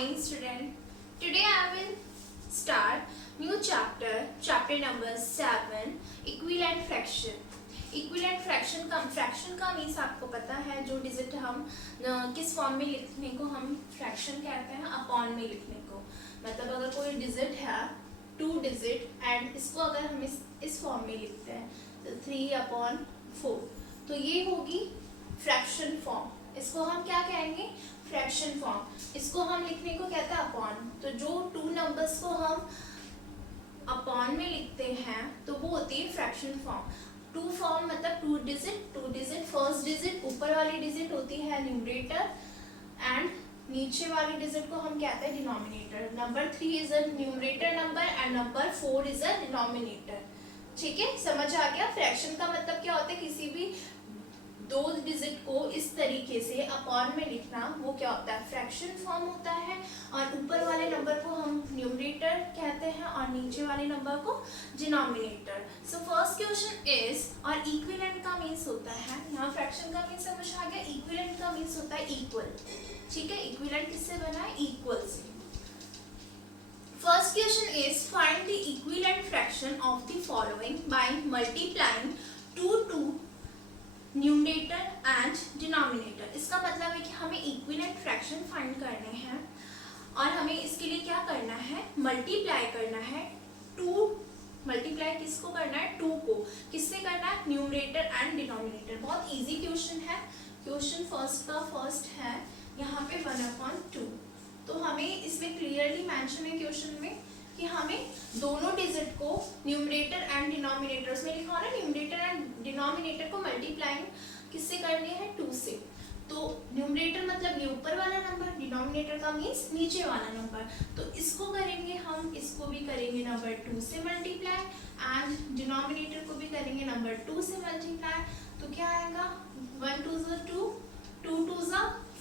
morning student. Today I will start new chapter number 7 equivalent fraction. Equivalent fraction का means आपको पता है जो डिजिट हम किस फॉर्म में लिखने को हम फ्रैक्शन कहते हैं अपॉन में लिखने को। मतलब अगर कोई डिजिट है 2 डिजिट एंड इसको अगर हम इस फॉर्म में लिखते हैं तो 3/4 तो ये होगी फ्रैक्शन फॉर्म। इसको हम क्या कहेंगे? Fraction form. इसको हम लिखने को कहते हैं अपॉन। तो जो 2 नंबर्स को हम अपॉन में लिखते हैं तो वो होती है फ्रैक्शन फॉर्म। 2 फॉर्म मतलब 2 डिजिट फर्स्ट डिजिट ऊपर वाली डिजिट होती है न्यूमरेटर एंड नीचे वाली डिजिट को हम कहते हैं denominator. Number 3 is a numerator number and number 4 is a denominator. ठीक है, समझ आ गया? फ्रैक्शन का मतलब क्या होता है? किसी भी 2 डिजिट को इस तरीके से अपॉन में लिखना, वो क्या होता है? फ्रैक्शन फॉर्म होता है। और ऊपर वाले नंबर को हम न्यूमरेटर कहते हैं और नीचे वाले नंबर को denominator. So first question is, और इक्विवेलेंट का मीन्स होता है, यहाँ फ्रैक्शन का मीन्स समझ आ गया, इक्विवेलेंट का मीन्स होता है इक्वल। ठीक है, इक्विवेलेंट किससे बना है? इक्वल से। First question is, find the equivalent fraction of the following by multiplying 2 numerator and denominator. इसका मतलब है कि हमें इक्विवेलेंट फ्रैक्शन फाइंड करने हैं और हमें इसके लिए क्या करना है? मल्टीप्लाई करना है 2। मल्टीप्लाई किसको करना है? 2 को। किससे करना है? Numerator and denominator. बहुत इजी क्वेश्चन है। क्वेश्चन फर्स्ट है यहाँ पे 1/2। तो हमें इसमें क्लियरली मेंशन है क्वेश्चन में कि हमें दोनों डिजिट को न्यूमरेटर एंड डिनोमिनेटर्स में लिखा हो ना, न्यूमरेटर एंड डिनोमिनेटर को मल्टीप्लाइंग किससे करनी है? 2 से। तो न्यूमरेटर मतलब ऊपर वाला नंबर, डिनोमिनेटर का मीन्स नीचे वाला नंबर। तो इसको करेंगे हम, इसको भी करेंगे नंबर 2 से मल्टीप्लाई एंड डिनोमिनेटर को भी करेंगे नंबर 2 से मल्टीप्लाई। तो क्या आएगा? 1 2 = 2, 2 2 =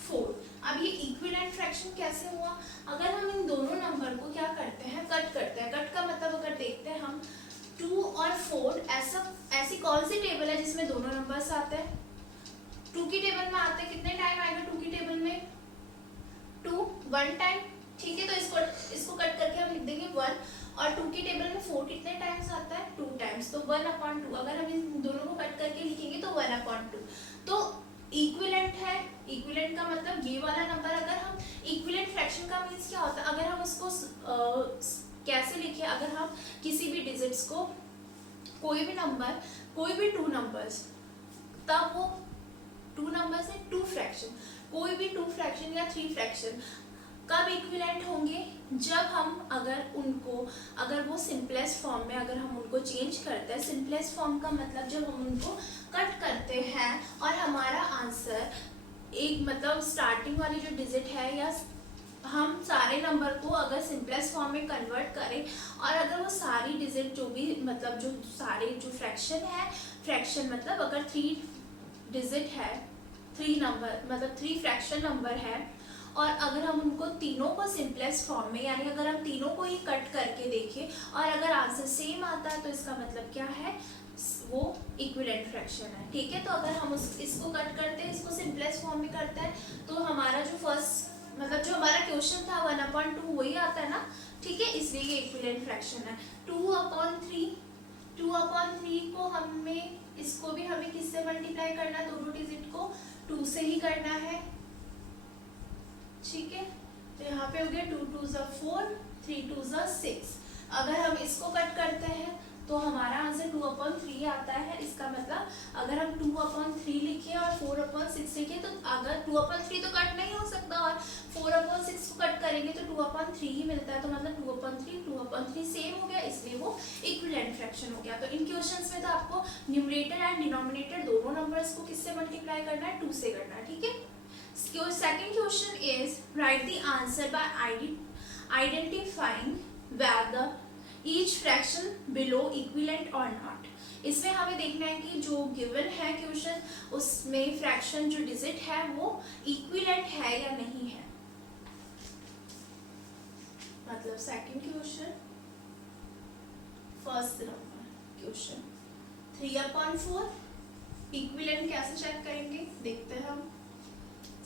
4। अब ये इक्विवेलेंट फ्रैक्शन कैसे हुआ? अगर हम इन दोनों नंबर को क्या करते हैं? कट करते हैं। कट का मतलब अगर देखते हैं हम 2 और 4, ऐसी कौन सी टेबल है जिसमें दोनों नंबर्स आते हैं? 2 की टेबल में आते हैं। कितने टाइम आएगा 2 की टेबल में? 2 1 टाइम। ठीक है, तो इसको कट करके हम लिख देंगे 1। और 2 की टेबल में 4 कितने टाइम्स आता है? 2 टाइम्स। तो 1/2। अगर हम इन दोनों को कट करके लिखेंगे तो 1/2। तो इक्विवेलेंट है। इक्विवेलेंट का मतलब ये वाला नंबर। अगर हम इक्विवेलेंट फ्रैक्शन का मीन्स क्या होता है? अगर हम उसको कैसे लिखे? अगर हम किसी भी डिजिट्स को, कोई भी नंबर, कोई भी 2 नंबर्स, तब वो 2 नंबर से 2 फ्रैक्शन, कोई भी 2 फ्रैक्शन या 3 फ्रैक्शन कब इक्विवेलेंट होंगे? जब हम अगर वो सिंपलेस्ट फॉर्म में अगर हम उनको चेंज करते हैं। सिंपलेस्ट फॉर्म का मतलब जब हम उनको कट करते हैं और हमारा आंसर एक मतलब स्टार्टिंग वाली जो डिजिट है या हम सारे नंबर को अगर सिंपलेस्ट फॉर्म में कन्वर्ट करें और अगर वो सारी डिजिट जो भी मतलब जो सारे जो फ्रैक्शन है, फ्रैक्शन मतलब अगर 3 डिजिट है, 3 नंबर मतलब 3 फ्रैक्शन नंबर है और अगर हम उनको तीनों को सिंपलेस्ट फॉर्म में, यानी अगर हम तीनों को ही कट करके देखें और अगर आंसर सेम आता है तो इसका मतलब क्या है? वो इक्विवेलेंट फ्रैक्शन है। ठीक है, तो अगर हम इसको कट करते हैं, इसको सिंपलेस्ट फॉर्म में करते हैं तो हमारा जो फर्स्ट मतलब जो हमारा क्वेश्चन था 1/2 वही आता है ना। ठीक है, इसलिए ये इक्विवेलेंट फ्रैक्शन है। 2/3 को हमें, इसको भी हमें किससे मल्टीप्लाई करना है? दोनों डिजिट को 2 से ही करना है। ठीक है, तो यहाँ पे हो गया 2 2 = 4, 3 2 = 6। अगर हम इसको कट करते हैं तो हमारा आंसर 2/3 आता है। इसका मतलब अगर हम 2/3 लिखे और 4/6 लिखे तो अगर 2/3 तो कट नहीं हो सकता और 4/6 को कट करेंगे तो 2/3 ही मिलता है। तो मतलब 2/3 सेम हो गया, इसलिए वो इक्विवेलेंट फ्रैक्शन हो गया। तो इन क्वेश्चंस में तो आपको न्यूमरेटर एंड डिनोमिनेटर दोनों नंबर्स को किससे मल्टीप्लाई करना है? 2 से करना है। ठीक है, second question is, write the answer by identifying whether each fraction below equivalent or not। इसमें हमें देखना है कि जो गिवन है क्वेश्चन, उसमें फ्रैक्शन जो डिजिट है वो इक्विवेलेंट है या नहीं है। मतलब second question, first number question 3/4 equivalent कैसे चेक करेंगे? देखते हैं हम।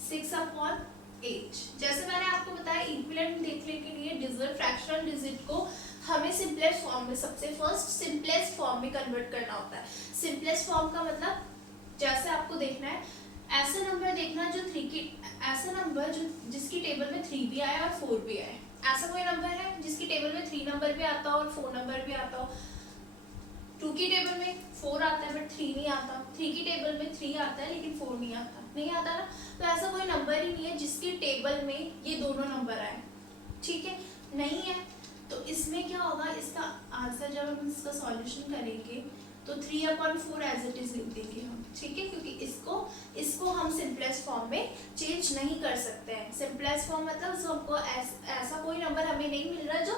6/8 एच। जैसे मैंने आपको बताया इक्विवेलेंट देखने के लिए डिजिट फ्रैक्शनल डिजिट को हमें सिंपलेस्ट फॉर्म में, सबसे फर्स्ट सिंपलेस्ट फॉर्म में कन्वर्ट करना होता है। सिंपलेस्ट फॉर्म का मतलब जैसे आपको देखना है ऐसा नंबर देखना जो ऐसा नंबर जो जिसकी टेबल में 3 भी आया और 4 भी आए। ऐसा कोई नंबर है जिसकी टेबल में 3 नंबर भी आता हो और 4 नंबर भी आता हो। 2 की टेबल में 4 आता है बट 3 नहीं आता। 3 की टेबल में 3 आता है लेकिन 4 नहीं आता ना। तो ऐसा कोई नंबर ही नहीं है जिसकी टेबल में ये दोनों नंबर आए, ठीक है, नहीं है। तो इसमें क्या होगा, इसका आंसर जब हम इसका सॉल्यूशन करेंगे तो 3/4 एज इट इज लिख देंगे हम, ठीक है, क्योंकि इसको हम सिंपलेस्ट फॉर्म में चेंज नहीं कर सकते हैं। सिंपलेस्ट फॉर्म मतलब हमको ऐसा कोई नंबर हमें नहीं मिल रहा जो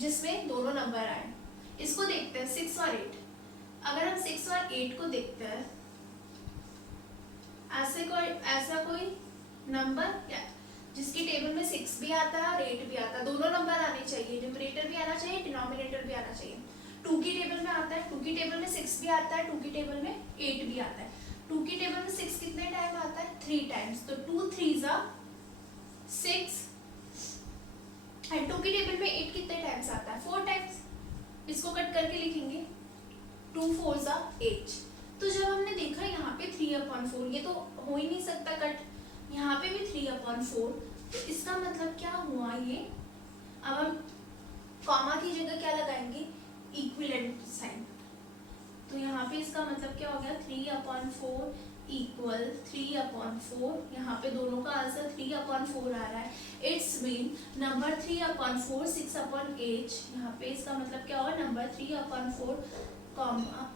जिसमें दोनों नंबर आए। इसको देखते हैं 6 और 8। अगर हम 6 और 8 को देखते हैं, ऐसा कोई नंबर या जिसकी टेबल में 6 भी आता है और 8 भी आता है, दोनों नंबर आने चाहिए, न्यूमरेटर भी आना चाहिए, डिनोमिनेटर भी आना चाहिए। 2 की टेबल में आता है, 2 की टेबल में 6 भी आता है, 2 की टेबल में 8 भी आता है। 2 की टेबल में 6 कितने टाइम आता है, 3 टाइम्स, तो 2 3 जा 6। एंड 2 की टेबल में 8 कितने टाइम्स आता है, 4 टाइम्स। इसको कट करके लिखेंगे 2 4 जा 8। तो जब हमने देखा यहाँ पे 3/4, ये तो हो ही नहीं सकता कट, यहाँ पे भी 3/4, तो इसका मतलब क्या हुआ ये, अब हम कॉमा की जगह क्या लगाएंगे, इक्विवेलेंट साइन। तो यहाँ पे इसका मतलब क्या हो गया, 3/4 इक्वल 3/4, यहाँ पे दोनों का आंसर 3/4 आ रहा है। It's mean number 3/4 6/8। यहाँ पे इसका मतलब क्या होगा, नंबर 3/4 कॉमा,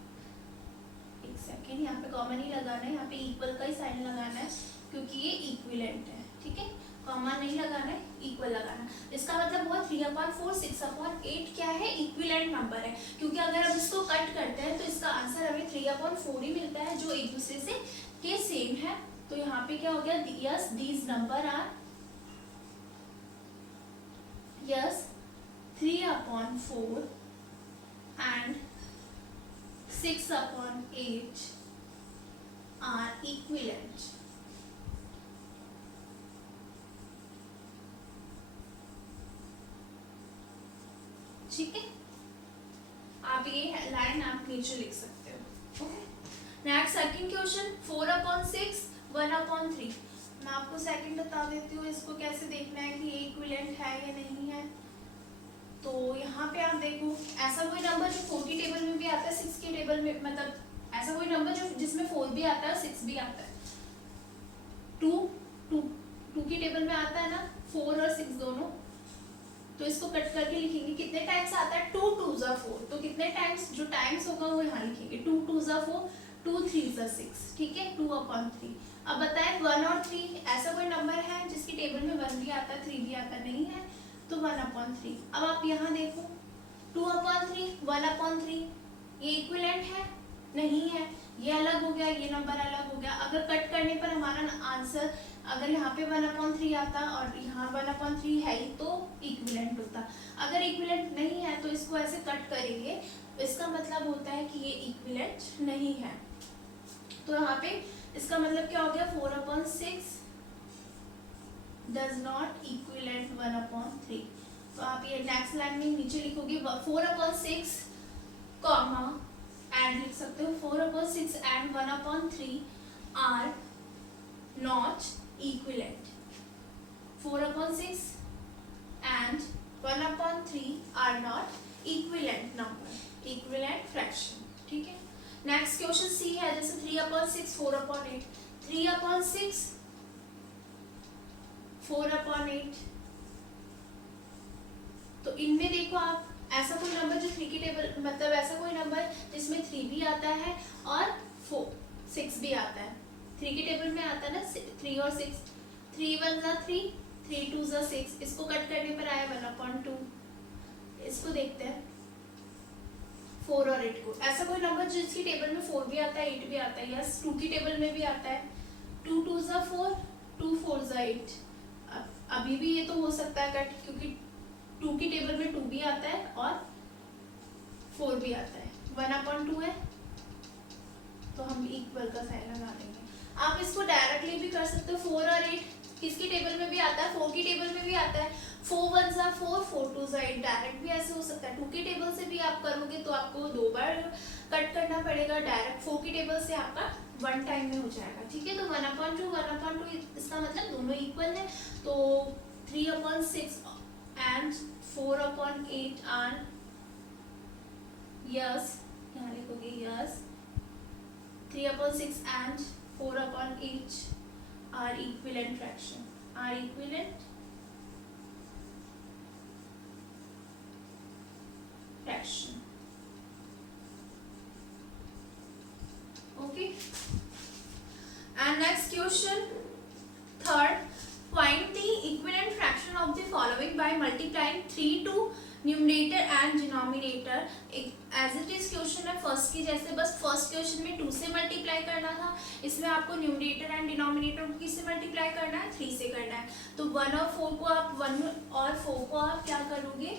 एक सेकेंड, यहाँ पे कॉमा नहीं लगाना है, यहाँ पे इक्वल का ही साइन लगाना है क्योंकि ये इक्विवेलेंट है, ठीक है, कॉमा नहीं लगाना है, इक्वल लगाना है। इसका मतलब हुआ 3/4 6/8 क्या है, इक्विवेलेंट नंबर है, क्योंकि अगर हम इसको कट करते हैं तो इसका आंसर हमें 3/4 ही मिलता है जो एक दूसरे से के सेम है। तो यहाँ पे क्या हो गया, yes these numbers are, yes 3/4 and 6/8 are equivalent. ठीक है, आप ये लाइन आप नीचे लिख सकते हो। Next second question, 4/6 1/3। मैं आपको सेकंड बता देती हूँ इसको कैसे देखना है कि ये इक्विवेलेंट है या नहीं है। तो यहाँ पे आप देखो, ऐसा कोई नंबर जो 4 की टेबल में भी आता है, 6 की टेबल में, मतलब ऐसा कोई नंबर जो जिसमें 4 भी आता है और 6 भी आता है। 2 की टेबल में आता है ना, 4 और 6 दोनों, तो इसको कट करके लिखेंगे कितने टाइम्स आता है, 2 2 जा 4, तो कितने टाइम्स, जो टाइम्स होगा वो यहाँ लिखेंगे, 2 2 जा 4, 2 3 जा 6, ठीक है, 2/3। अब बताएं 1 और 3, ऐसा कोई नंबर है जिसकी टेबल में 1 भी आता है 3 भी आता नहीं है, तो 1/3। अब आप यहाँ देखो 2/3 1/3, ये इक्विवेलेंट है, नहीं है, ये अलग हो गया, ये नंबर अलग हो गया। अगर कट करने पर हमारा आंसर, अगर यहाँ पे 1/3 आता और यहाँ 1/3 है ही तो इक्विवेलेंट होता। अगर इक्विवेलेंट नहीं है तो इसको ऐसे कट करेंगे, इसका मतलब होता है कि ये इक्विवेलेंट नहीं है। तो यहाँ पे इसका मतलब क्या हो गया, 4/6 डज नॉट इक्विवेलेंट 1/3। तो आप ये नेक्स्ट लाइन में नीचे लिखोगे 4/6 कॉमा एंड लिख सकते हो 4/6 and 1/3 are not equivalent. 4/6 and 1/3 are not equivalent number, equivalent fraction, ठीक है। नेक्स्ट क्वेश्चन सी है, जैसे 3/6 4/8, 3/6 4/8। तो इनमें देखो आप, ऐसा कोई नंबर जो 3 की टेबल, मतलब ऐसा कोई नंबर जिसमें 3 भी आता है और 6 भी आता है। 3 की टेबल में आता है ना 3 और 6, 3 1 जा 3, 3 2 जा 6, इसको कट करने पर आया 1/2। इसको देखते हैं 4 और 8 को, ऐसा कोई नंबर जिसकी टेबल में 4 भी आता है 8 भी आता है, यस 2 की टेबल में भी आता है, 2 2 जा 4, 2 4 जा 8। अभी भी ये तो हो सकता है कट, क्योंकि 2 की टेबल में 2 भी आता है और 4 भी आता है, 1/2 है तो हम इक्वल का साइन लगा देंगे। आप इसको डायरेक्टली भी कर सकते हो। 4 और 8 किसकी टेबल में भी आता है, 4 की टेबल में भी आता है। 4 1 जा 4, 4 2 जा 8, डायरेक्ट भी ऐसे हो सकता है। 2 की टेबल से भी आप करोगे तो आपको 2 बार कट करना पड़ेगा। डायरेक्ट 4 की टेबल से आपका 1 टाइम में हो जाएगा, ठीक है। तो 1/2 1/2 इसका मतलब दोनों इक्वल है, तो 3/6 एंड 4/8 आर यस, यहाँ लिखोगे yes. 3/6 and 4/8 are equivalent fraction. Are equivalent fraction. Okay. And next question, third. Find the equivalent fraction of the following by multiplying 3 to numerator and denominator. As it is question है first की जैसे, बस first question में 2 से multiply करना था, इसमें आपको न्यूमरेटर एंड डिनोमिनेटर को किससे मल्टीप्लाई करना है, 3 से करना है। तो 1 और 4 को आप 1 और 4 को आप क्या करोगे,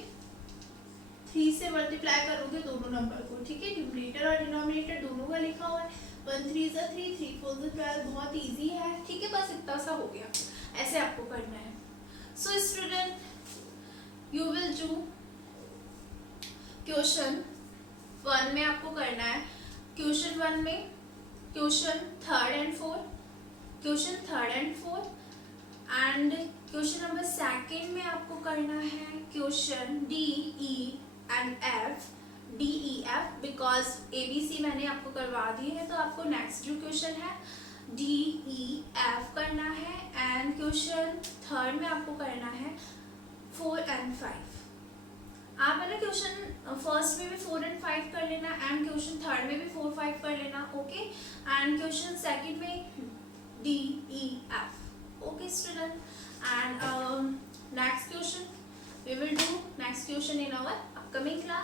3 से मल्टीप्लाई करोगे दोनों नंबर को, ठीक है। न्यूमरेटर और डिनोमिनेटर दोनों का लिखा हुआ है। 1 3 जा 3, 3 4 जा 12, बहुत ईजी है, ठीक है। बस इतना सा हो गया, ऐसे आपको करना है। So student you will do question 1 में आपको करना है, क्वेश्चन 1 में question 3rd and 4th, question 3rd and 4th and question number 2 में आपको करना है question D E and F, D E F because ABC मैंने आपको करवा दी है, तो आपको नेक्स्ट जो क्वेश्चन है D E F करना है। एंड क्वेश्चन 3rd में आपको करना है 4 and 5। आप है ना क्वेश्चन फर्स्ट में भी 4 and 5 कर लेना एंड क्वेश्चन 3rd में भी 4 5 कर लेना, ओके। एंड क्वेश्चन 2nd में D E F, okay student. And next question we will do next question in our upcoming class.